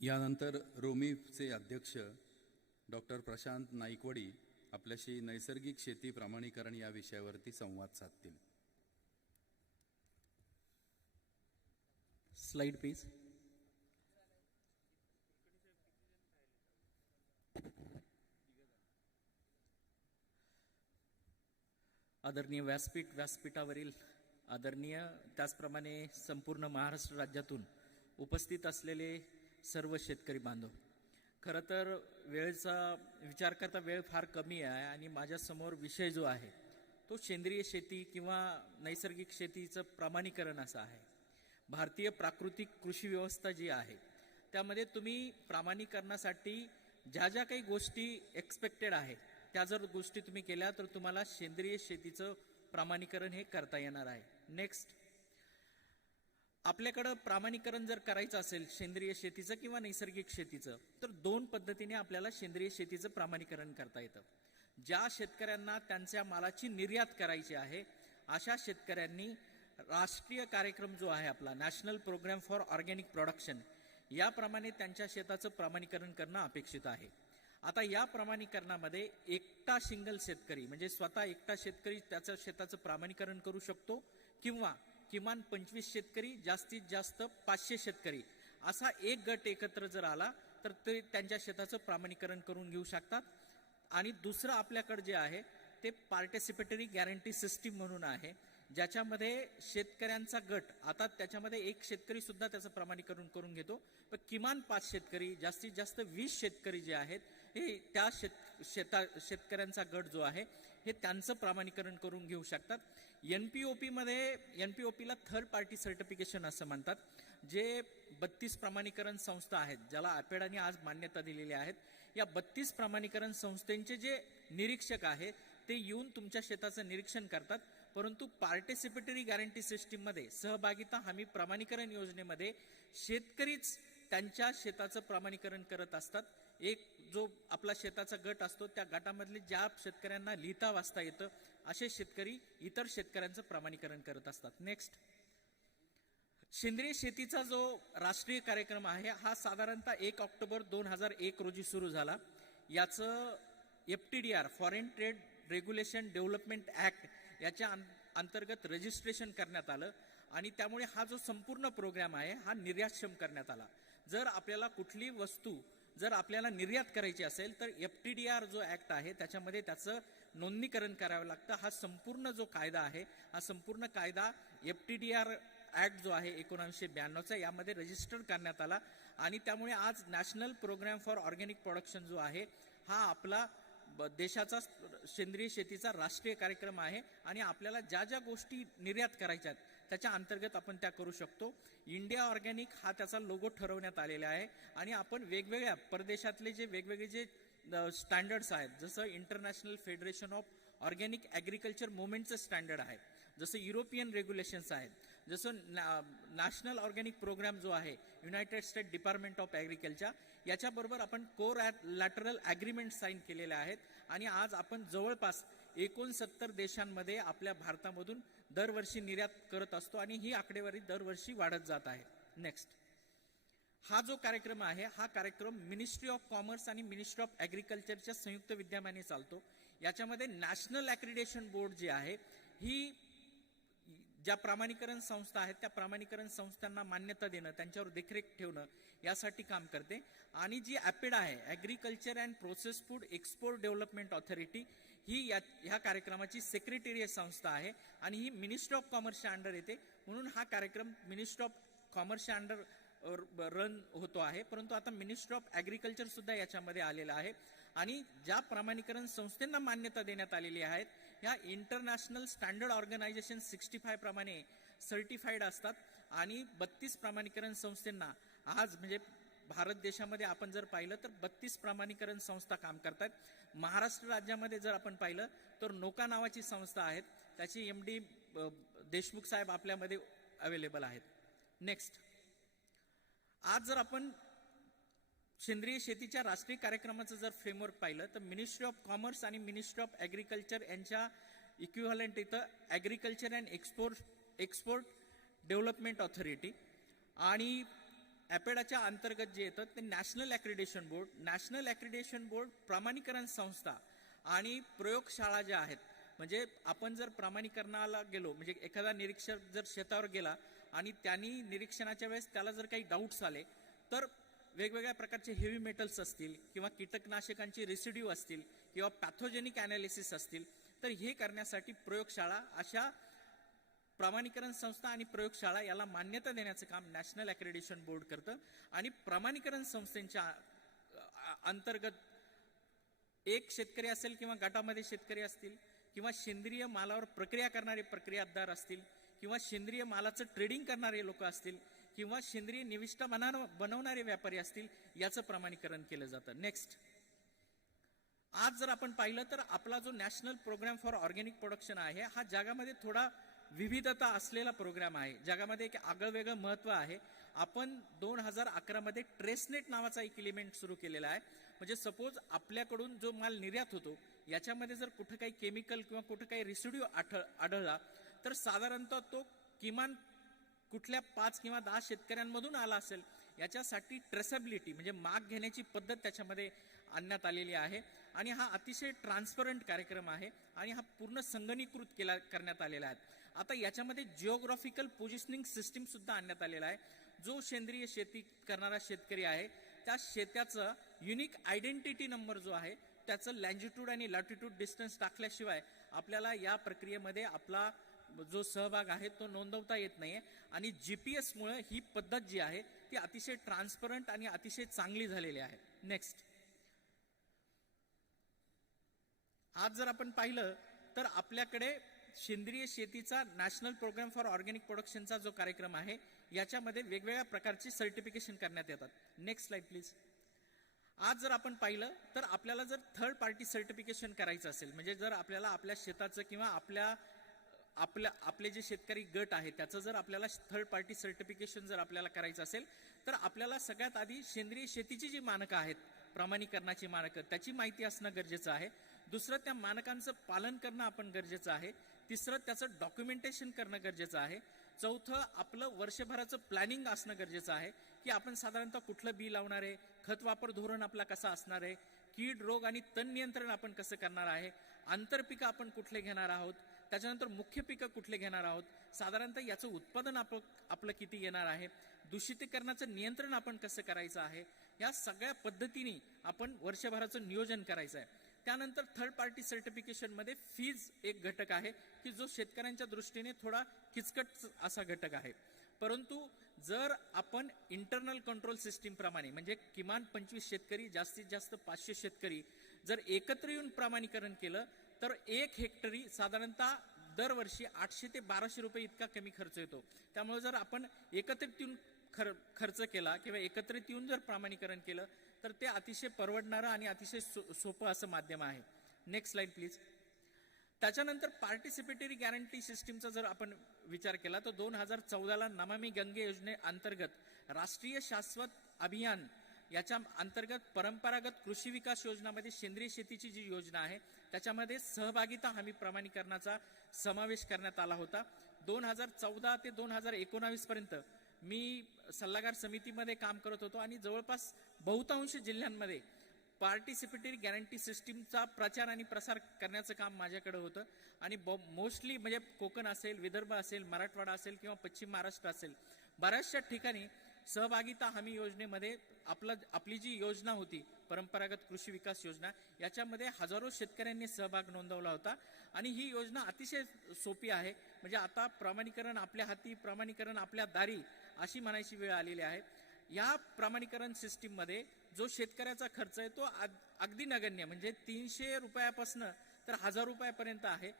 यानंतर रोमीचे अध्यक्ष डॉक्टर प्रशांत नाईकवडी आपल्याशी नैसर्गिक शेती प्रमाणीकरण या विषयावरती संवाद साधतील. Slide please. आदरणीय व्यासपीठावरील आदरणीय त्याचप्रमाणे संपूर्ण महाराष्ट्र राज्यातून उपस्थित असलेले सर्व शेतकरी बांधव, खरं तर वेळेचा विचार करता वेळ फार कमी आहे आणि माझ्यासमोर विषय जो आहे तो सेंद्रिय शेती किंवा नैसर्गिक शेतीचं प्रमाणीकरण असा आहे. भारतीय प्राकृतिक कृषी व्यवस्था जी आहे त्यामध्ये तुम्ही प्रमाणीकरणासाठी ज्या ज्या काही गोष्टी एक्सपेक्टेड आहे त्या जर गोष्टी तुम्ही केल्या तर तुम्हाला सेंद्रिय शेतीचं प्रमाणीकरण हे करता येणार आहे. नेक्स्ट, आपल्याकडं प्रमाणीकरण जर करायचं असेल सेंद्रिय शेतीचं किंवा नैसर्गिक शेतीचं तर दोन पद्धतीने आपल्याला सेंद्रिय शेतीचं प्रमाणीकरण करता येतं. ज्या शेतकऱ्यांना त्यांच्या मालाची निर्यात करायची आहे अशा शेतकऱ्यांनी राष्ट्रीय कार्यक्रम जो आहे आपला national programme for organic production याप्रमाणे त्यांच्या शेताचं प्रमाणीकरण करणं अपेक्षित आहे. आता या प्रमाणीकरणामध्ये एकटा सिंगल शेतकरी म्हणजे स्वतः एकटा शेतकरी त्याचं शेताचं प्रमाणीकरण करू शकतो किंवा किमान 25 शेतकरी जास्तीत जास्त 500 शेतकरी असा एक गट एकत्र जर आला तर ते त्यांच्या शेताचं प्रमाणीकरण करून घेऊ शकतात. आणि दुसरं आपल्याकडे जे आहे ते पार्टिसिपेटरी गॅरंटी सिस्टीम म्हणून आहे, ज्याच्यामध्ये शेतकऱ्यांचा गट आता त्याच्यामध्ये एक शेतकरी सुद्धा त्याचं प्रमाणीकरण करून घेतो, पण किमान 5 शेतकरी जास्तीत जास्त 20 शेतकरी जे आहेत हे त्या शेतकऱ्यांचा गट जो आहे हे त्यांचं प्रमाणीकरण करून घेऊ शकतात. एनपीओपीला थर्ड पार्टी सर्टिफिकेशन असं म्हणतात, जे 32 प्रमाणीकरण संस्था आहेत ज्याला अपेडाने आज मान्यता दिलेली आहेत. या 32 प्रमाणीकरण संस्थेचे जे निरीक्षक आहे ते येऊन तुमच्या शेताचं निरीक्षण करतात. परंतु पार्टिसिपेटरी गॅरंटी सिस्टीममध्ये सहभागिता हमी प्रमाणीकरण योजनेमध्ये शेतकरीच त्यांच्या शेताचं प्रमाणीकरण करत असतात. एक जो आपला शेताचा गट असतो त्या गटामधले ज्या शेतकऱ्यांना लिहिता वाचता येतं असे शेतकरी इतर शेतकऱ्यांचं प्रमाणीकरण करत असतात. नेक्स्ट, सेंद्रिय शेतीचा जो राष्ट्रीय कार्यक्रम आहे हा साधारणतः 1 ऑक्टोबर 2001 रोजी सुरू झाला. याचं FTDR foreign trade regulation development act याच्या अंतर्गत रजिस्ट्रेशन करण्यात आलं आणि त्यामुळे हा जो संपूर्ण प्रोग्राम आहे हा निर्यातक्षम करण्यात आला. जर आपल्याला कुठली वस्तू जर आपल्याला निर्यात करायची असेल तर FTDR जो ऍक्ट आहे त्याच्यामध्ये त्याचं नोंदणीकरण करावं लागतं. हा संपूर्ण जो कायदा आहे हा संपूर्ण कायदा FTDR ऍक्ट जो आहे 1992चा यामध्ये रजिस्टर करण्यात आला आणि त्यामुळे आज national programme for organic production जो आहे हा आपला देशाचा सेंद्रिय शेतीचा राष्ट्रीय कार्यक्रम आहे आणि आपल्याला ज्या ज्या गोष्टी निर्यात करायच्या आहेत त्याच्या अंतर्गत आपण त्या करू शकतो. इंडिया ऑर्गॅनिक हा त्याचा लोगो ठरवण्यात आलेला आहे आणि आपण वेगवेगळ्या परदेशातले जे वेगवेगळे जे स्टँडर्ड्स आहेत जसं International Federation of Organic Agriculture मुवमेंटचं स्टँडर्ड आहे, जसं युरोपियन रेग्युलेशन्स आहेत, जसं नॅशनल ऑर्गॅनिक प्रोग्राम जो आहे United State Department of Agriculture याच्याबरोबर आपण लॅटरल ॲग्रीमेंट साईन केलेले आहेत आणि आज आपण जवळपास 69 देशांमध्ये आपल्या भारतामधून दरवर्षी निर्यात करत असतो आणि ही आकडेवारी दरवर्षी वाढत जात आहे. नेक्स्ट, हा जो कार्यक्रम आहे हा कार्यक्रम मिनिस्ट्री ऑफ कॉमर्स आणि मिनिस्ट्री ऑफ ॲग्रिकल्चरच्या संयुक्त विद्यमाने चालतो. याच्यामध्ये नॅशनल ॲक्रिडेशन बोर्ड जी आहे ही ज्या प्रमाणीकरण संस्था आहेत त्या प्रमाणीकरण संस्थांना मान्यता देणं त्यांच्यावर देखरेख ठेवणं यासाठी काम करते. आणि जी ॲपेड आहे Agriculture and Process Food Export Development Authority ही ह्या कार्यक्रमाची सेक्रेटरीय संस्था आहे आणि ही मिनिस्ट्री ऑफ कॉमर्सच्या अंडर येते. म्हणून हा कार्यक्रम मिनिस्ट्री ऑफ कॉमर्सच्या अंडर रन होतो आहे, परंतु आता मिनिस्ट्री ऑफ ॲग्रिकल्चर सुद्धा याच्यामध्ये आलेला आहे. आणि ज्या प्रमाणीकरण संस्थांना मान्यता देण्यात आलेली आहेत ह्या इंटरनॅशनल स्टँडर्ड ऑर्गनायझेशन 65 प्रमाणे सर्टिफाईड असतात आणि 32 प्रमाणीकरण संस्थांना आज म्हणजे भारत देशामध्ये आपण जर पाहिलं तर 32 प्रमाणीकरण संस्था काम करतात. महाराष्ट्र राज्यामध्ये जर आपण पाहिलं तर नोका नावाची संस्था आहेत, त्याची MD देशमुख साहेब आपल्यामध्ये अवेलेबल आहेत. नेक्स्ट, आज जर आपण सेंद्रिय शेतीच्या राष्ट्रीय कार्यक्रमाचं जर फ्रेमवर्क पाहिलं तर मिनिस्ट्री ऑफ कॉमर्स आणि मिनिस्ट्री ऑफ ॲग्रिकल्चर यांच्या इक्विव्हॅलंट इथं agriculture and export Development authority आणि ॲपेडाच्या अंतर्गत जे येतं ते नॅशनल ॲक्रिडेशन बोर्ड प्रमाणीकरण संस्था आणि प्रयोगशाळा ज्या आहेत, म्हणजे आपण जर प्रमाणीकरणाला गेलो, म्हणजे एखादा निरीक्षक जर शेतावर गेला आणि त्यांनी निरीक्षणाच्या वेळेस त्याला जर काही डाऊट्स आले, तर वेगवेगळ्या प्रकारचे हेवी मेटल्स असतील किंवा कीटकनाशकांची रेसिड्यू असतील किंवा पॅथोजेनिक ॲनालिसिस असतील, तर हे करण्यासाठी प्रयोगशाळा, अशा प्रमाणीकरण संस्था आणि प्रयोगशाळा याला मान्यता देण्याचं काम नॅशनल ॲक्रिडेशन बोर्ड करतं. आणि प्रमाणीकरण संस्थेच्या अंतर्गत एक शेतकरी असेल किंवा गटामध्ये शेतकरी असतील किंवा सेंद्रिय मालावर प्रक्रिया करणारे प्रक्रियादार असतील किंवा सेंद्रिय मालाचं ट्रेडिंग करणारे लोक असतील किंवा सेंद्रिय निविष्ठा बनवणारे व्यापारी असतील, याचं प्रमाणीकरण केलं जातं. नेक्स्ट, आज जर आपण पाहिलं तर आपला जो national programme for organic production आहे, हा जगामध्ये थोडा विविधता असलेला प्रोग्राम आहे. जगामध्ये एक आगळं वेगळं महत्त्व आहे. आपण 2011 मध्ये ट्रेसनेट नावाचा एक एलिमेंट सुरू केलेला आहे. म्हणजे सपोज आपल्याकडून जो माल निर्यात होतो याच्यामध्ये जर कुठं काही केमिकल किंवा कुठं काही रेसिड्यू आढळला, तर साधारणतः तो किमान कुठल्या 5 किंवा 10 शेतकऱ्यांमधून आला असेल, याच्यासाठी ट्रेसेबिलिटी म्हणजे माग घेण्याची पद्धत त्याच्यामध्ये आणण्यात आलेली आहे. आणि हा अतिशय ट्रान्सपरंट कार्यक्रम आहे आणि हा पूर्ण संगणकीकृत करण्यात आलेला आहे. आता याच्यामध्ये जिओग्राफिकल पोझिशनिंग सिस्टीम सुद्धा आणण्यात आलेला आहे. जो सेंद्रिय शेती करणारा शेतकरी आहे, त्या शेत्याचा युनिक आयडेंटिटी नंबर जो आहे, त्याचं लँजिट्यूड आणि लॅटिट्यूड डिस्टन्स टाकल्याशिवाय आपल्याला या प्रक्रियेमध्ये आपला जो सहभाग आहे तो नोंदवता येत नाहीये. आणि GPS मुळे ही पद्धत जी आहे ती अतिशय ट्रान्सपरंट आणि अतिशय चांगली झालेली आहे. नेक्स्ट, आज जर आपण पाहिलं तर आपल्याकडे सेंद्रिय शेतीचा नॅशनल प्रोग्राम फॉर ऑर्गॅनिक प्रोडक्शनचा जो कार्यक्रम आहे, याच्यामध्ये वेगवेगळ्या प्रकारची सर्टिफिकेशन करण्यात येतात. Next slide please. आज जर आपण पाहिलं तर आपल्याला जर थर्ड पार्टी सर्टिफिकेशन करायचं असेल, म्हणजे जर आपल्याला आपल्या शेताचं किंवा आपले जे शेतकरी गट आहे त्याचं जर आपल्याला थर्ड पार्टी सर्टिफिकेशन जर आपल्याला करायचं असेल, तर आपल्याला सगळ्यात आधी सेंद्रिय शेतीची जी मानकं आहेत, प्रमाणीकरणाची मानकं, त्याची माहिती असणं गरजेचं आहे. दुसरं, त्या मानकांचं पालन करणं आपण गरजेचं आहे. तिसरं, त्याचं डॉक्युमेंटेशन करणं गरजेचं आहे. चौथं, आपलं वर्षभराचं प्लॅनिंग असणं गरजेचं आहे, की आपण साधारणतः कुठलं बी लावणार आहे, खत वापर धोरण आपला कसा असणार आहे, कीड रोग आणि तण नियंत्रण आपण कसं करणार आहे, आंतरपिकं आपण कुठले घेणार आहोत, त्याच्यानंतर मुख्य पिकं कुठले घेणार आहोत, साधारणतः याचं उत्पादन आपलं किती येणार आहे, दूषितीकरणाचं नियंत्रण आपण कसं करायचं आहे, या सगळ्या पद्धतीने आपण वर्षभराचं नियोजन करायचं आहे. त्यानंतर थर्ड पार्टी सर्टिफिकेशन मध्ये फीज एक घटक आहे, की जो शेतकऱ्यांच्या दृष्टीने थोडा किचकट असा घटक आहे. परंतु जर आपण इंटरनल कंट्रोल सिस्टीम प्रमाणे, म्हणजे किमान 25 शेतकरी, जास्तीत जास्त 500 शेतकरी जर एकत्र येऊन प्रमाणीकरण केलं, तर 1 हेक्टरी साधारणतः दरवर्षी 800 ते 1200 रुपये इतका कमी खर्च येतो. त्यामुळे जर आपण एकत्रित येऊन खर्च केला किंवा एकत्रित येऊन जर प्रमाणीकरण केलं, तर ते अतिशय परवडणारं आणि अतिशय सोपं असं माध्यम आहे. Next slide please. त्याच्यानंतर पार्टिसिपेटरी गॅरंटी सिस्टीमचा जर आपण विचार केला, तर 2014ला नमामि गंगे योजनेअंतर्गत राष्ट्रीय शाश्वत अभियान याच्या अंतर्गत परंपरागत कृषी विकास योजनामध्ये सेंद्रिय शेतीची जी योजना आहे त्याच्यामध्ये सहभागिता हमी प्रमाणीकरणाचा समावेश करण्यात आला होता. 2014 ते 2019 पर्यंत मी सल्लागार समितीमध्ये काम करत होतो आणि जवळपास बहुतांश जिल्ह्यांमध्ये पार्टिसिपेटरी गॅरंटी सिस्टीमचा प्रचार आणि प्रसार करण्याचं काम माझ्याकडे होतं. आणि मोस्टली म्हणजे कोकण असेल, विदर्भ असेल, मराठवाडा असेल किंवा पश्चिम महाराष्ट्र असेल, बऱ्याचशा ठिकाणी सहभागिता हमी योजनेमध्ये आपली जी योजना होती परंपरागत कृषी विकास योजना, याच्यामध्ये हजारो शेतकऱ्यांनी सहभाग नोंदवला होता. आणि ही योजना अतिशय सोपी आहे. म्हणजे आता प्रमाणीकरण आपल्या हाती, प्रमाणीकरण आपल्या दारी अशी म्हणायची वेळ आलेली आहे. या प्रमाणीकरण सिस्टीममध्ये जो शेतकऱ्याचा खर्च आहे तो अगदी नगण्य, म्हणजे 300 रुपयापासून तर 1000 रुपयापर्यंत आहे.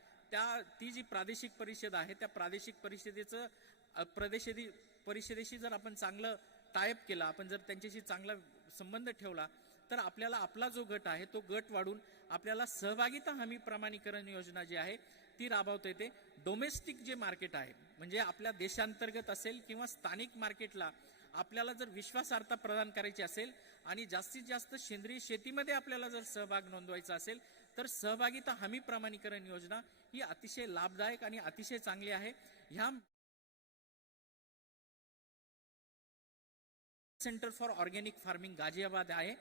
ती जी प्रादेशिक परिषद आहे त्या प्रादेशिक परिषदेशी जर आपण चांगलं टायअप केला, आपण जर त्यांच्याशी चांगला संबंध ठेवला, तर आपल्याला आपला जो गट आहे तो गट वाढून आपल्याला सहभागिता हमी प्रमाणीकरण योजना जी आहे ती राबवता येते. डोमेस्टिक जे मार्केट आहे, म्हणजे आपल्या देशांतर्गत असेल किंवा स्थानिक मार्केटला आपल्याला जर विश्वासार्हता प्रदान करायची असेल आणि जास्तीत जास्त सेंद्रिय शेतीमध्ये आपल्याला जर सहभाग नोंदवायचा असेल, तर सहभागिता हमी प्रमाणीकरण योजना ही अतिशय लाभदायक आणि अतिशय चांगली आहे. ह्या centre for organic farming Ghaziabad आहे.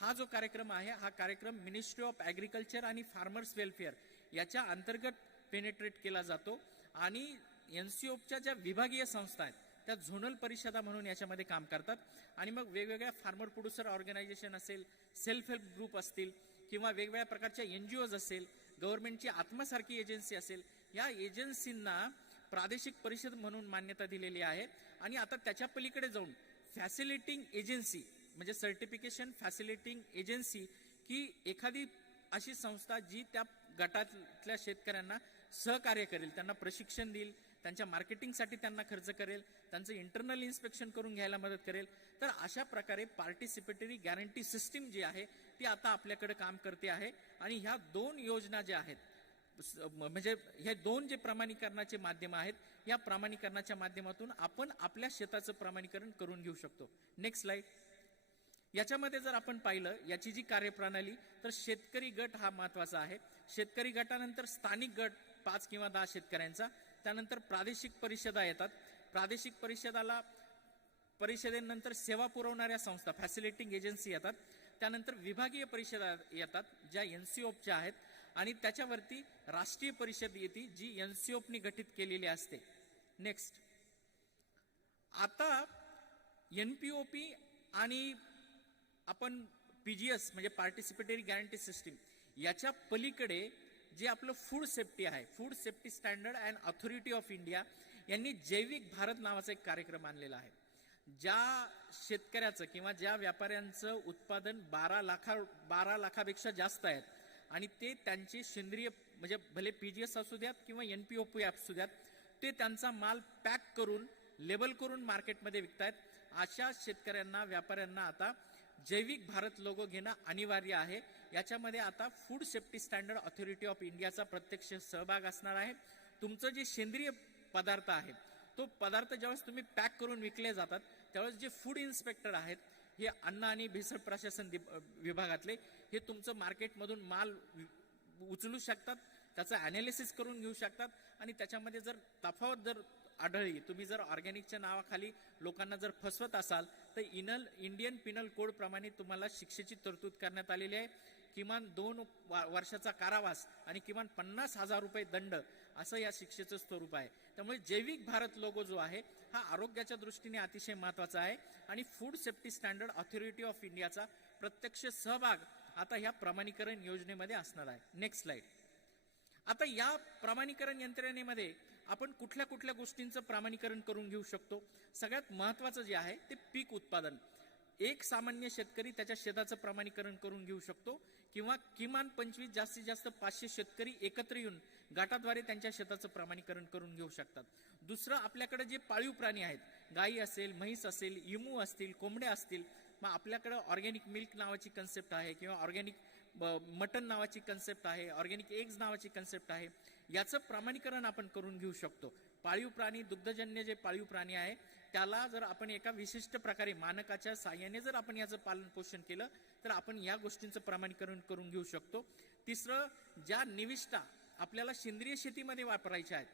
हा जो कार्यक्रम आहे हा कार्यक्रम मिनिस्ट्री ऑफ ॲग्रिकल्चर आणि फार्मर्स वेलफेअर याच्या अंतर्गत पेनिट्रेट केला जातो आणि एनसीओच्या ज्या विभागीय संस्था आहेत त्या झोनल परिषदा म्हणून याच्यामध्ये काम करतात आणि मग वेगवेगळ्या फार्मर प्रोड्युसर ऑर्गनायझेशन असेल, सेल्फ हेल्प ग्रुप असतील किंवा वेगवेगळ्या प्रकारच्या NGOज असेल, गव्हर्नमेंटची आत्मासारखी एजन्सी असेल, या एजन्सींना प्रादेशिक परिषद म्हणून मान्यता दिलेली आहे. आणि आता त्याच्या पलीकडे जाऊन फॅसिलिटिंग एजन्सी म्हणजे सर्टिफिकेशन फॅसिलिटिंग एजन्सी की एखादी अशी संस्था जी त्या गटातल्या शेतकऱ्यांना सहकार्य करेल, त्यांना प्रशिक्षण देईल, त्यांच्या मार्केटिंगसाठी त्यांना खर्च करेल, त्यांचं इंटरनल इन्स्पेक्शन करून घ्यायला मदत करेल. तर अशा प्रकारे पार्टिसिपेटरी गॅरंटी सिस्टीम जी आहे ती आता आपल्याकडे काम करते आहे. आणि ह्या 2 योजना ज्या आहेत म्हणजे हे 2 जे प्रमाणीकरणाचे माध्यम आहेत या प्रमाणीकरणाच्या माध्यमातून आपण आपल्या शेताचं प्रमाणीकरण करून घेऊ शकतो. Next slide. याच्यामध्ये जर आपण पाहिलं याची जी कार्यप्रणाली तर शेतकरी गट हा महत्वाचा आहे. शेतकरी गटानंतर स्थानिक गट 5 किंवा 10 शेतकऱ्यांचा, त्यानंतर प्रादेशिक परिषदा येतात. प्रादेशिक परिषदेनंतर सेवा पुरवणाऱ्या संस्था फॅसिलिटिंग एजन्सी येतात. त्यानंतर विभागीय परिषदा येतात ज्या एनसीओच्या आहेत आणि त्याच्यावरती राष्ट्रीय परिषद येते जी एनसीओपनी गठीत केलेली असते. नेक्स्ट. आता NPOP आणि आपण PGS म्हणजे पार्टिसिपेटरी गॅरंटी सिस्टीम याच्या पलीकडे जे आपलं फूड सेफ्टी आहे, food safety standard and authority of India यांनी जैविक भारत नावाचा एक कार्यक्रम आणलेला आहे. ज्या शेतकऱ्याचं किंवा ज्या व्यापाऱ्यांचं उत्पादन 12 लाखापेक्षा जास्त आहेत आणि ते त्यांचे सेंद्रिय म्हणजे भले PGS असू द्यात किंवा NPOP असू द्यात, ते त्यांचा माल पॅक करून लेबल करून मार्केटमध्ये विकतायत. अशा शेतकऱ्यांना व्यापाऱ्यांना आता जैविक भारत लोगो घेणं अनिवार्य आहे. याच्यामध्ये आता food safety standard authority of इंडियाचा प्रत्यक्ष सहभाग असणार आहे. तुमचं जे सेंद्रिय पदार्थ आहे तो पदार्थ ज्यावेळेस तुम्ही पॅक करून विकले जातात त्यावेळेस जे फूड इन्स्पेक्टर आहेत हे अन्न आणि भेसळ प्रशासन विभागातले हे तुमचं मार्केटमधून माल उचलू शकतात, त्याचं ॲनालिसिस करून घेऊ शकतात आणि त्याच्यामध्ये जर तफावत जर आढळली, तुम्ही जर ऑर्गॅनिकच्या नावाखाली लोकांना जर फसवत असाल तर इंडियन पिनल कोड प्रमाणे तुम्हाला शिक्षेची तरतूद करण्यात आलेली आहे. किमान 2 वर्षाचा कारावास आणि किमान 50,000 रुपये दंड असं या शिक्षेचं स्वरूप आहे. त्यामुळे जैविक भारत लोगो जो आहे हा आरोग्याच्या दृष्टीने अतिशय महत्वाचा आहे आणि food safety standard authority of इंडियाचा प्रत्यक्ष सहभाग आता ह्या प्रमाणीकरण योजनेमध्ये असणार आहे. Next slide. आता या प्रमाणीकरण यंत्रणेमध्ये आपण कुठल्या कुठल्या गोष्टींचं प्रमाणीकरण करून घेऊ शकतो. सगळ्यात महत्वाचं जे आहे ते पीक उत्पादन. एक सामान्य शेतकरी त्याच्या शेताचं प्रमाणीकरण करून घेऊ शकतो किंवा किमान 25 जास्तीत जास्त 500 शेतकरी एकत्र येऊन गटाद्वारे त्यांच्या शेताचं प्रमाणीकरण करून घेऊ शकतात. दुसरं, आपल्याकडे जे पाळीव प्राणी आहेत, गायी असेल, म्हैस असेल, इमू असतील, कोंबड्या असतील, मग आपल्याकडे ऑर्गॅनिक मिल्क नावाची कन्सेप्ट आहे किंवा ऑर्गॅनिक मटन नावाची कन्सेप्ट आहे, ऑर्गॅनिक एग्ज नावाची कन्सेप्ट आहे. याचं प्रमाणीकरण आपण करून घेऊ शकतो. पाळीव प्राणी, दुग्धजन्य जे पाळीव प्राणी आहे त्याला जर आपण एका विशिष्ट प्रकारे मानकाच्या साहाय्याने जर आपण याचं पालन पोषण केलं तर आपण या गोष्टींचं प्रमाणीकरण करून घेऊ शकतो. तिसरं, ज्या निविष्ठा आपल्याला सेंद्रिय शेतीमध्ये वापरायच्या आहेत,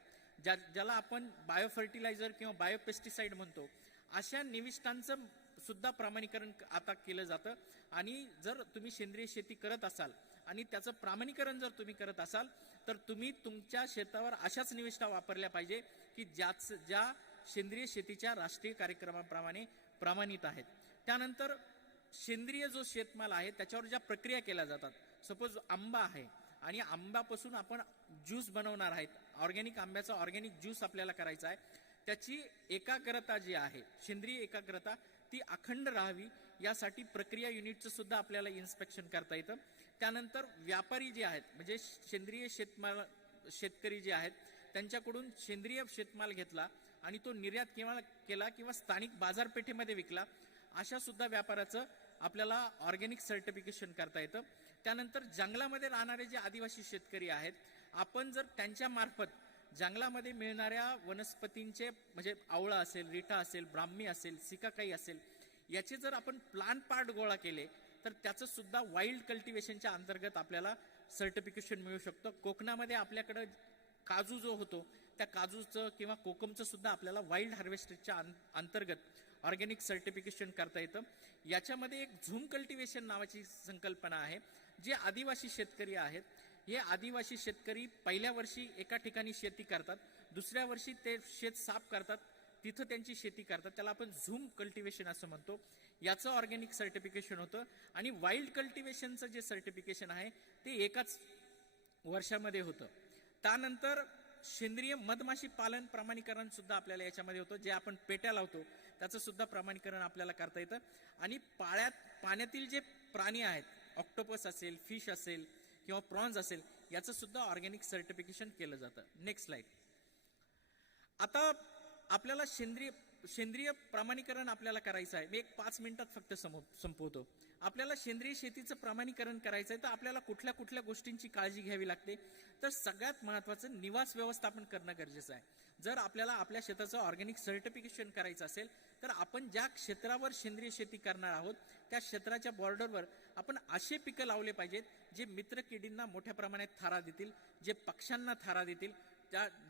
ज्याला आपण बायोफर्टिलायझर किंवा बायोपेस्टिसाइड म्हणतो, अशा निविष्ठांचं सुद्धा प्रमाणीकरण आता केलं जातं. आणि जर तुम्ही सेंद्रिय शेती करत असाल आणि त्याचं प्रमाणीकरण जर तुम्ही करत असाल तर तुम्ही तुमच्या शेतावर अशाच निविष्ठा वापरल्या पाहिजे की ज्या सेंद्रिय शेतीच्या राष्ट्रीय कार्यक्रमाप्रमाणे प्रमाणित आहेत. त्यानंतर सेंद्रिय जो शेतमाल आहे त्याच्यावर ज्या प्रक्रिया केल्या जातात, सपोज आंबा आहे आणि आंब्यापासून आपण ज्यूस बनवणार आहेत, ऑर्गॅनिक आंब्याचा ऑर्गॅनिक ज्यूस आपल्याला करायचा आहे, त्याची एकाग्रता जी आहे, सेंद्रिय एकाग्रता ती अखंड राहावी यासाठी प्रक्रिया युनिटचं सुद्धा आपल्याला इन्स्पेक्शन करता येतं. त्यानंतर व्यापारी जे आहेत म्हणजे सेंद्रिय शेतकरी जे आहेत त्यांच्याकडून सेंद्रिय शेतमाल घेतला आणि तो निर्यात केला किंवा स्थानिक बाजारपेठेमध्ये विकला, अशा सुद्धा व्यापाराचं आपल्याला ऑर्गॅनिक सर्टिफिकेशन करता येतं. त्यानंतर जंगलामध्ये राहणारे जे आदिवासी शेतकरी आहेत, आपण जर त्यांच्या मार्फत जंगलामध्ये मिळणाऱ्या वनस्पतींचे म्हणजे आवळा असेल, रिठा असेल, ब्राह्मी असेल, सिकाकाई असेल, याचे जर आपण प्लांट पार्ट गोळा केले तर त्याचं सुद्धा वाईल्ड कल्टिवेशनच्या अंतर्गत आपल्याला सर्टिफिकेशन मिळू शकतं. कोकणामध्ये आपल्याकडं काजू जो होतो त्या काजूचं किंवा कोकमचं सुद्धा आपल्याला वाईल्ड हार्वेस्टच्या अंतर्गत ऑर्गॅनिक सर्टिफिकेशन करता येतं. याच्यामध्ये एक झूम कल्टिवेशन नावाची संकल्पना आहे. जे आदिवासी शेतकरी आहेत, हे आदिवासी शेतकरी पहिल्या वर्षी एका ठिकाणी शेती करतात, दुसऱ्या वर्षी ते शेत साफ करतात, तिथं त्यांची शेती करतात. त्याला आपण झूम कल्टिवेशन असं म्हणतो. याचं ऑर्गॅनिक सर्टिफिकेशन होतं. आणि वाईल्ड कल्टिवेशनचं जे सर्टिफिकेशन आहे ते एकाच वर्षामध्ये होतं. त्यानंतर सेंद्रिय मधमाशी पालन प्रमाणीकरण सुद्धा आपल्याला याच्यामध्ये होतं. जे आपण पेट्या लावतो त्याचं सुद्धा प्रमाणीकरण आपल्याला करता येतं. आणि पाण्यातील जे प्राणी आहेत, ऑक्टोपस असेल, फिश असेल किंवा प्रॉन्स असेल, याचं सुद्धा ऑर्गॅनिक सर्टिफिकेशन केलं जातं. Next slide. आता आपल्याला सेंद्रिय प्रमाणीकरण आपल्याला करायचं आहे. मी एक 5 मिनिटात फक्त संपवतो. आपल्याला सेंद्रिय शेतीचं प्रमाणीकरण करायचं आहे तर आपल्याला कुठल्या कुठल्या गोष्टींची काळजी घ्यावी लागते. तर सगळ्यात महत्त्वाचं निवास व्यवस्थापन करणं गरजेचं आहे. जर आपल्याला आपल्या शेताचं ऑर्गॅनिक सर्टिफिकेशन करायचं असेल तर आपण ज्या क्षेत्रावर सेंद्रिय शेती करणार आहोत त्या क्षेत्राच्या बॉर्डरवर आपण असे पिकं लावले पाहिजेत जे मित्रकिडींना मोठ्या प्रमाणात थारा देतील, जे पक्ष्यांना थारा देतील,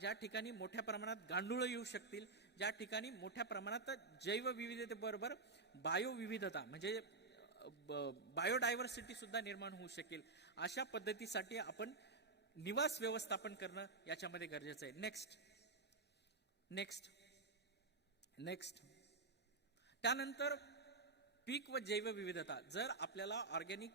ज्या ठिकाणी मोठ्या प्रमाणात गांडूळ येऊ शकतील, ज्या ठिकाणी मोठ्या प्रमाणात जैवविविधतेबरोबर बायोविविधता म्हणजे बायोडायव्हर्सिटी सुद्धा निर्माण होऊ शकेल. अशा पद्धतीसाठी आपण निवास व्यवस्थापन करणं याच्यामध्ये गरजेचं आहे. नेक्स्ट त्यानंतर पीक व जैवविविधता. जर आपल्याला ऑर्गॅनिक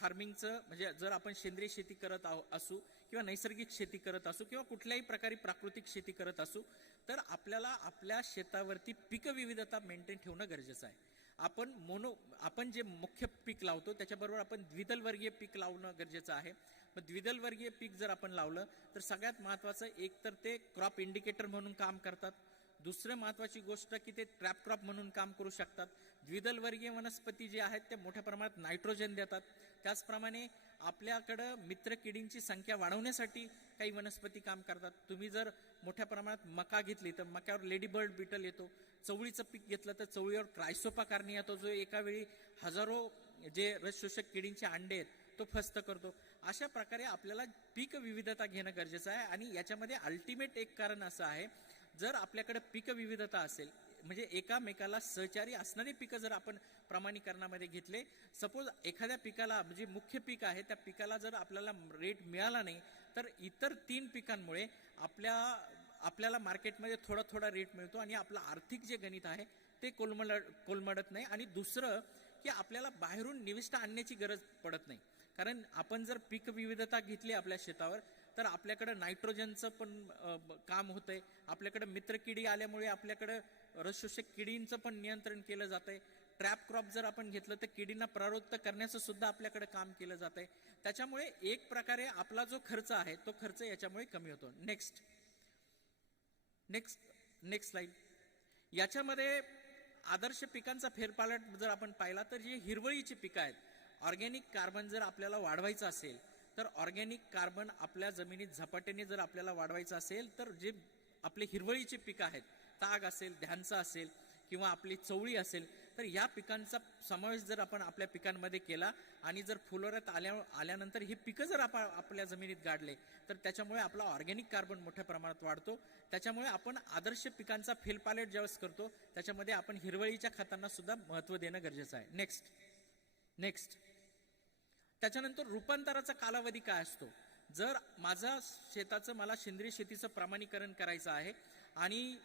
फार्मिंगचं म्हणजे जर आपण सेंद्रिय शेती करत असू किंवा नैसर्गिक शेती करत असू किंवा कुठल्याही प्रकारे प्राकृतिक शेती करत असू तर आपल्याला आपल्या शेतावरती पीक विविधता मेंटेन ठेवणं गरजेचं आहे. आपण जे मुख्य पीक लावतो त्याच्याबरोबर आपण द्विदल वर्गीय पीक लावणं गरजेचं आहे. मग द्विदल वर्गीय पीक जर आपण लावलं तर सगळ्यात महत्त्वाचं एक तर ते क्रॉप इंडिकेटर म्हणून काम करतात. दुसरं महत्त्वाची गोष्ट की ते ट्रॅप क्रॉप म्हणून काम करू शकतात. द्विदल वर्गीय वनस्पती जे आहेत ते मोठ्या प्रमाणात नायट्रोजन देतात. त्याचप्रमाणे आपल्याकडं मित्रकिडींची संख्या वाढवण्यासाठी काही वनस्पती काम करतात. तुम्ही जर मोठ्या प्रमाणात मका घेतली तर मक्यावर लेडीबर्ड बीटल येतो. चवळीचं पीक घेतलं तर चवळीवर क्रायसोपा कार्नी येतो, जो एका वेळी हजारो जे रस शोषक किडींचे अंडे आहेत तो फस्त करतो. अशा प्रकारे आपल्याला पीक विविधता घेणं गरजेचं आहे. आणि याच्यामध्ये अल्टिमेट एक कारण असं आहे, जर आपल्याकडे पीक विविधता असेल म्हणजे एकामेकाला सहचारी असणारी पिकं जर आपण प्रमाणीकरणामध्ये घेतले, सपोज एखाद्या पिकाला म्हणजे मुख्य पीक आहे त्या पिकाला जर आपल्याला रेट मिळाला नाही तर इतर 3 पिकांमुळे आपल्याला मार्केटमध्ये थोडा रेट मिळतो आणि आपलं आर्थिक जे गणित आहे ते कोलमडत नाही. आणि दुसरं की आपल्याला बाहेरून निविष्ठ आणण्याची गरज पडत नाही. कारण आपण जर पीक विविधता घेतली आपल्या शेतावर तर आपल्याकडे नायट्रोजनचं पण काम होतंय. आपल्याकडे मित्रकिडी आल्यामुळे आपल्याकडे रसशोषक किडींचं पण नियंत्रण केलं जातंय. ट्रॅप क्रॉप जर आपण घेतलं तर किडींना परावृत्त करण्याचं सुद्धा आपल्याकडे काम केलं जातंय. त्याच्यामुळे एक प्रकारे आपला जो खर्च आहे तो खर्च याच्यामुळे कमी होतो. Next slide. याच्यामध्ये आदर्श पिकांचा फेरपालट जर आपण पाहिला तर जे हिरवळीची पिकं आहेत, ऑर्गॅनिक कार्बन जर आपल्याला वाढवायचं असेल तर ऑर्गॅनिक कार्बन आपल्या जमिनीत झपाट्याने जर आपल्याला वाढवायचं असेल तर जे आपले हिरवळीची पिकं आहेत, ताग असेल, ध्यांचा असेल किंवा आपली चवळी असेल, तर या पिकांचा समावेश जर आपण आपल्या पिकांमध्ये केला आणि जर फुलोऱ्यात आल्यानंतर ही पिकं जर आपल्या जमिनीत गाडले तर त्याच्यामुळे आपला ऑर्गॅनिक कार्बन मोठ्या प्रमाणात वाढतो. त्याच्यामुळे आपण आदर्श पिकांचा फेरपालट ज्यावेळेस करतो त्याच्यामध्ये आपण हिरवळीच्या खतांना सुद्धा महत्त्व देणं गरजेचं आहे. नेक्स्ट त्याच्यानंतर रूपांतराचा कालावधी काय असतो. जर माझा मला सेंद्रिय शेतीचं प्रमाणीकरण करायचं आहे आणि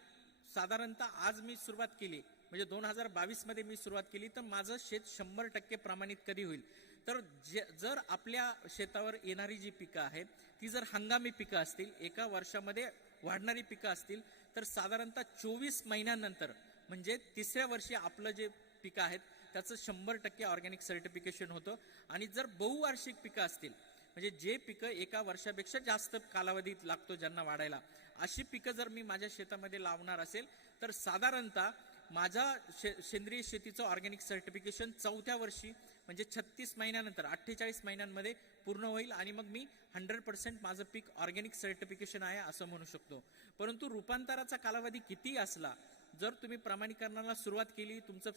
साधारणतः आज मी सुरुवात केली म्हणजे 2022 मध्ये मी सुरुवात केली तर माझं शेत 100% प्रमाणित कधी होईल. तर जर आपल्या शेतावर येणारी जी पिकं आहेत ती जर हंगामी पिकं असतील, एका वर्षामध्ये वाढणारी पिकं असतील तर साधारणतः 24 महिन्यानंतर म्हणजे 3ऱ्या वर्षी आपलं जे पिकं आहेत त्याचं 100% ऑर्गॅनिक सर्टिफिकेशन होतं. आणि जर बहुवार्षिक पिकं असतील म्हणजे जे पिकं एका वर्षापेक्षा जास्त कालावधीत लागतो ज्यांना वाढायला, अशी पिकं जर मी माझ्या शेतामध्ये लावणार असेल तर साधारणतः माझ्या सेंद्रिय शेतीचं ऑर्गॅनिक सर्टिफिकेशन 4थ्या वर्षी म्हणजे 36 महिन्यानंतर 48 महिन्यांमध्ये पूर्ण होईल आणि मग मी 100% माझं पीक ऑर्गॅनिक सर्टिफिकेशन आहे असं म्हणू शकतो. परंतु रूपांतराचा कालावधी किती असला, जर तुम्ही प्रमाणीकरणाला सुरुवात केली, तुमचं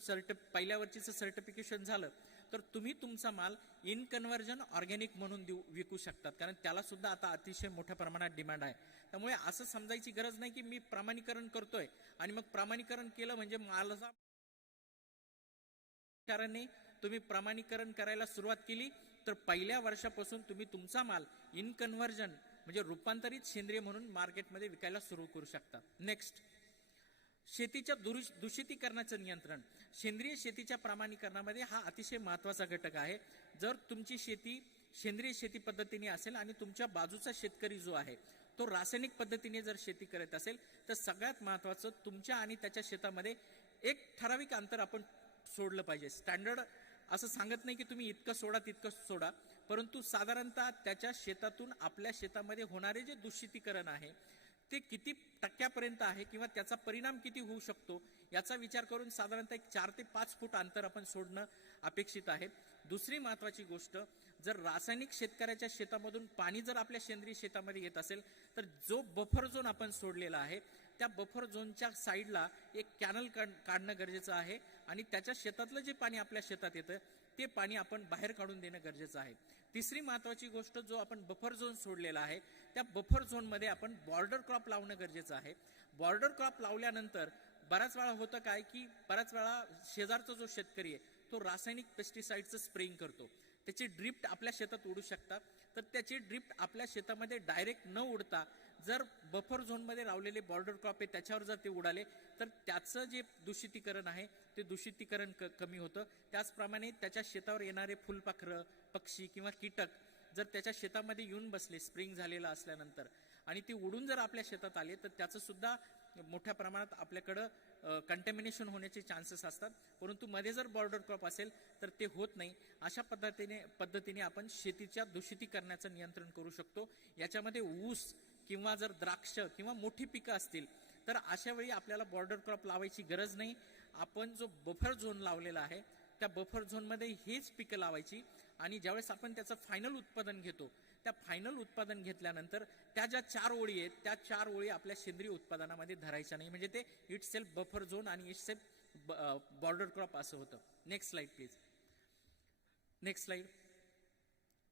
पहिल्या वर्षीचं सर्टिफिकेशन झालं तर तुम्ही तुमचा माल इन कन्व्हर्जन ऑर्गॅनिक म्हणून विकू शकतात. कारण त्याला सुद्धा आता अतिशय मोठ्या प्रमाणात डिमांड आहे. त्यामुळे असं समजायची गरज नाही की मी प्रमाणीकरण करतोय आणि मग प्रमाणीकरण केलं म्हणजे मालाचा विचाराने तुम्ही प्रमाणीकरण करायला सुरुवात केली तर पहिल्या वर्षापासून तुम्ही तुमचा माल इन कन्व्हर्जन म्हणजे रूपांतरित सेंद्रिय म्हणून मार्केटमध्ये विकायला सुरू करू शकता. नेक्स्ट, शेतीच्या दूषितीकरणाचं नियंत्रण. सेंद्रिय शेतीच्या प्रमाणीकरणामध्ये हा अतिशय महत्त्वाचा घटक आहे. जर तुमची शेती सेंद्रिय शेती पद्धतीने असेल आणि तुमच्या बाजूचा शेतकरी जो आहे तो रासायनिक पद्धतीने जर शेती करत असेल तर सगळ्यात महत्त्वाचं तुमच्या आणि त्याच्या शेतामध्ये एक ठराविक अंतर आपण सोडलं पाहिजे. स्टँडर्ड असं सांगत नाही की तुम्ही इतकं सोडा तितकं सोडा, परंतु साधारणतः त्याच्या शेतातून आपल्या शेतामध्ये होणारे जे दूषितीकरण आहे ते किती टक्क्यापर्यंत आहे किंवा त्याचा परिणाम किती होऊ शकतो याचा विचार करून साधारणतः 4 ते 5 फूट अंतर आपण सोडणं अपेक्षित आहे. दुसरी महत्त्वाची गोष्ट, जर रासायनिक शेतकऱ्याच्या शेतामधून पाणी जर आपल्या सेंद्रिय शेतामध्ये येत असेल तर जो बफर झोन आपण सोडलेला आहे त्या बफर झोनच्या साईडला एक कॅनल काढणं गरजेचं आहे आणि त्याच्या शेतातलं जे पाणी आपल्या शेतात येतं ते पाणी आपण बाहेर काढून देणं गरजेचं आहे. तिसरी महत्त्वाची गोष्ट, जो आपण बफर झोन सोडलेला आहे त्या बफर झोनमध्ये आपण बॉर्डर क्रॉप लावणं गरजेचं आहे. बॉर्डर क्रॉप लावल्यानंतर बऱ्याच वेळा होतं काय की बऱ्याच वेळा शेजारचा जो शेतकरी आहे तो रासायनिक पेस्टिसाइडचं स्प्रेइंग करतो, त्याची ड्रिफ्ट आपल्या शेतात उडू शकतात. तर त्याची ड्रिफ्ट आपल्या शेतामध्ये डायरेक्ट न उडता जर बफर झोनमध्ये लावलेले बॉर्डर क्रॉप आहे त्याच्यावर जर ते उडाले तर त्याचं जे दूषितीकरण आहे ते दूषितीकरण कमी होतं. त्याचप्रमाणे त्याच्या शेतावर येणारे फुलपाखरं, पक्षी किंवा कीटक जर त्याच्या शेतामध्ये येऊन बसले स्प्रिंग झालेला असल्यानंतर आणि ते उडून जर आपल्या शेतात आले तर त्याचं सुद्धा मोठ्या प्रमाणात आपल्याकडं कंटॅमिनेशन होण्याचे चान्सेस असतात. परंतु मध्ये जर बॉर्डर क्रॉप असेल तर ते होत नाही. अशा पद्धतीने आपण शेतीच्या दूषितीकरणाचं नियंत्रण करू शकतो. याच्यामध्ये ऊस किंवा जर द्राक्ष किंवा मोठी पिकं असतील तर अशा वेळी आपल्याला बॉर्डर क्रॉप लावायची गरज नाही. आपण जो बफर झोन लावलेला आहे त्या बफर झोनमध्ये हेच पिकं लावायची आणि ज्यावेळेस आपण त्याचं फायनल उत्पादन घेतो त्या फायनल उत्पादन घेतल्यानंतर त्या ज्या 4 ओळी आहेत त्या 4 ओळी आपल्या सेंद्रिय उत्पादनामध्ये धरायच्या नाही. म्हणजे ते इट सेल्फ बफर झोन आणि इट सेल्फ बॉर्डर क्रॉप असं होतं. Next slide please. Next slide.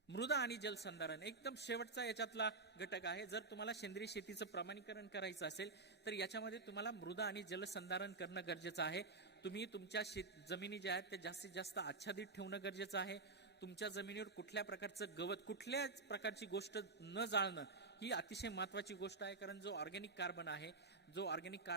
मृदा आणि जलसंधारण एकदम शेवटचा याच्यातला घटक आहे. जर तुम्हाला सेंद्रिय शेतीचं प्रमाणीकरण करायचं असेल तर याच्यामध्ये तुम्हाला मृदा आणि जलसंधारण करणं गरजेचं आहे. तुम्ही तुमच्या जमिनी ज्या आहेत त्या जास्तीत जास्त आच्छादित ठेवणं गरजेचं आहे. तुमच्या जमिनीवर कुठल्या प्रकारचं गवत, कुठल्याच प्रकारची गोष्ट न जाळणं ही अतिशय महत्त्वाची गोष्ट आहे. कारण जो ऑर्गॅनिक कार्बन आहे, जो ऑर्गॅनिक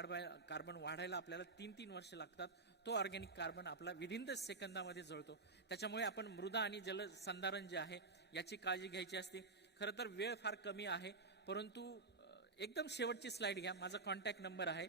कार्बन वाढायला आपल्याला 3-3 वर्ष लागतात, तो ऑर्गॅनिक कार्बन आपला विदिन द सेकंदामध्ये जळतो. त्याच्यामुळे आपण मृदा आणि जलसंधारण जे आहे याची काळजी घ्यायची असते. खरं तर वेळ फार कमी आहे, परंतु एकदम शेवटची स्लाइड घ्या. माझा कॉन्टॅक्ट नंबर आहे.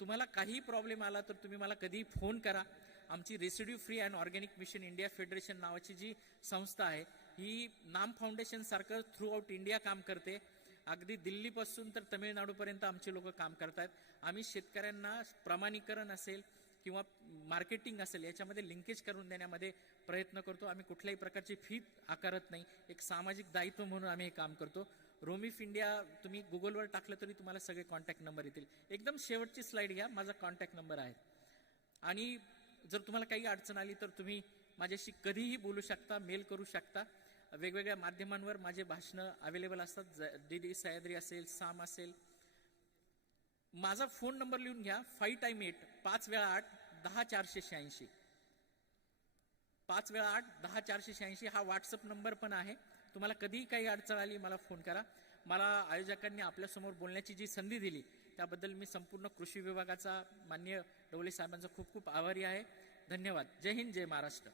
तुम्हाला काही प्रॉब्लेम आला तर तुम्ही मला कधीही फोन करा. आमची residue free and organic mission India federation नावाची जी संस्था आहे ही नाम फाउंडेशन सारखं थ्रू आउट इंडिया काम करते. अगदी दिल्लीपासून तर तमिळनाडूपर्यंत आमचे लोक काम करतात. आम्ही शेतकऱ्यांना प्रमाणीकरण असेल किंवा मार्केटिंग असेल याच्यामध्ये लिंकेज करून देण्यामध्ये प्रयत्न करतो. आम्ही कुठल्याही प्रकारची फी आकारत नाही. एक सामाजिक दायित्व म्हणून आम्ही हे काम करतो. रोमिफ इंडिया तुम्ही गुगलवर टाकलं तरी तुम्हाला सगळे कॉन्टॅक्ट नंबर येतील. एकदम शेवटची स्लाइड घ्या. माझा कॉन्टॅक्ट नंबर आहे आणि जर तुम्हाला काही अडचण आली तर तुम्ही माझ्याशी कधीही बोलू शकता, मेल करू शकता. वेगवेगळ्या माध्यमांवर माझे भाषणं अवेलेबल असतात. DD सह्याद्री असेल, साम असेल. माझा फोन नंबर लिहून घ्या. 5x8 5 वेळा 8 10 486. 5 वेळा 8 10 486 हा व्हॉट्सअप नंबर पण आहे. तुम्हाला कधीही काही अडचण आली मला फोन करा. मला आयोजकांनी आपल्यासमोर बोलण्याची जी संधी दिली त्याबद्दल मी संपूर्ण कृषी विभागाचा माननीय डवले साहेबांचा खूप खूप आभारी आहे. धन्यवाद. जय हिंद, जय महाराष्ट्र.